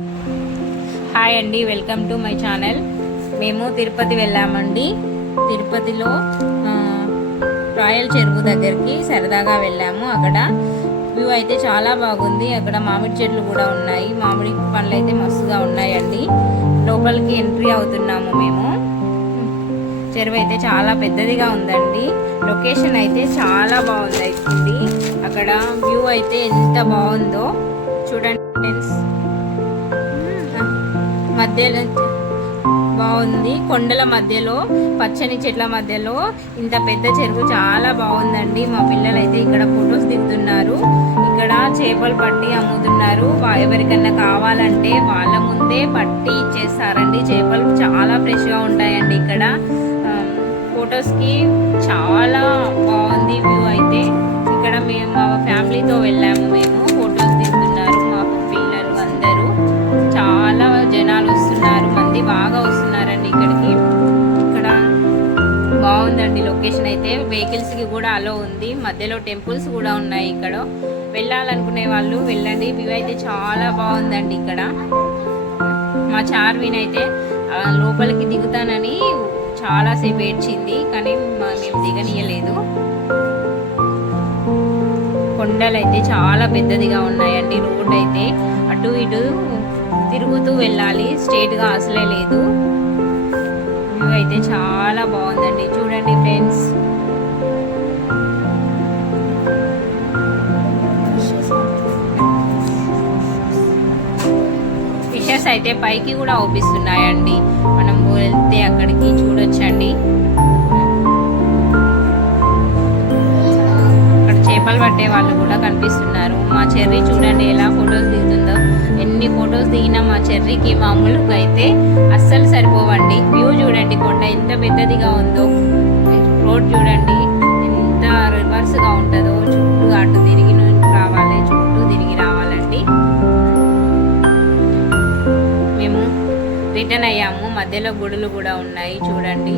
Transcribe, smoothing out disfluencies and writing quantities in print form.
Hi అండి, welcome to my channel. మేము తిరుపతి వెళ్ళామండి. తిరుపతిలో రాయల్ చెరువు దగ్గరికి సరదాగా వెళ్ళాము. అక్కడ వ్యూ అయితే చాలా బాగుంది. అక్కడ మామిడి చెట్లు కూడా ఉన్నాయి. మామిడి పండ్లు అయితే మస్తుగా ఉన్నాయండి. లోపలికి ఎంట్రీ అవుతున్నాము మేము. చెరువు అయితే చాలా పెద్దదిగా ఉందండి. లొకేషన్ అయితే చాలా బాగుంది. అక్కడ వ్యూ అయితే ఎంత బాగుందో చూడండి ఫ్రెండ్స్. మధ్యలో బాగుంది, కొండల మధ్యలో పచ్చని చెట్ల మధ్యలో ఇంత పెద్ద చెరువు చాలా బాగుందండి. మా పిల్లలు అయితే ఇక్కడ ఫొటోస్ దిగుతున్నారు. ఇక్కడ చేపలు పట్టి అమ్ముతున్నారు. ఎవరికన్నా కావాలంటే వాళ్ళ ముందే పట్టి ఇచ్చేస్తారండి. చేపలు చాలా ఫ్రెష్గా ఉంటాయండి. ఇక్కడ ఫొటోస్కి చాలా బాగుంది వ్యూ అయితే. ఇక్కడ మేము మా ఫ్యామిలీతో వెళ్ళాము. మేము ఫొటోస్ దిగుతున్నారు మా పిల్లలు అందరూ. చాలా జనాలు వస్తున్నారు, మంది బాగా వస్తున్నారండి ఇక్కడికి. ఇక్కడ బాగుందండి లొకేషన్ అయితే. వెహికల్స్కి కూడా అలో ఉంది. మధ్యలో టెంపుల్స్ కూడా ఉన్నాయి. ఇక్కడ వెళ్ళాలనుకునే వాళ్ళు వెళ్ళండి. వ్యూ అయితే చాలా బాగుందండి. ఇక్కడ మా చార్విన్ అయితే లోపలికి దిగుతానని చాలాసేపు ఏడ్చింది, కానీ మేము దిగనీయలేదు. కొండలు అయితే చాలా పెద్దదిగా ఉన్నాయండి. రోడ్ అయితే అటు ఇటు తిరుగుతూ వెళ్ళాలి, స్ట్రేట్గా అసలే లేదు. వ్యూ అయితే చాలా బాగుందండి. చూడండి ఫ్రెండ్స్. ఫిషెస్ అయితే పైకి కూడా అవుపిస్తున్నాయండి. మనం వెళ్తే అక్కడికి చూడొచ్చండి. అక్కడ చేపలు పట్టే వాళ్ళు కూడా కనిపిస్తున్నారు. మా చెర్రీ చూడండి ఎలా ఫొటోస్ దిగుతుందో. ఎన్ని ఫొటోస్ దిగినా మా చెర్రీకి మామూలుగా అయితే అస్సలు సరిపోవండి. వ్యూ చూడండి, కొండ ఎంత పెద్దదిగా ఉందో. రోడ్ చూడండి ఎంత రివర్స్గా ఉంటుందో. చుట్టూ అటు తిరిగి రావాలి, చుట్టూ తిరిగి రావాలండి. మేము రిటర్న్ అయ్యాము. మధ్యలో గుడులు కూడా ఉన్నాయి చూడండి.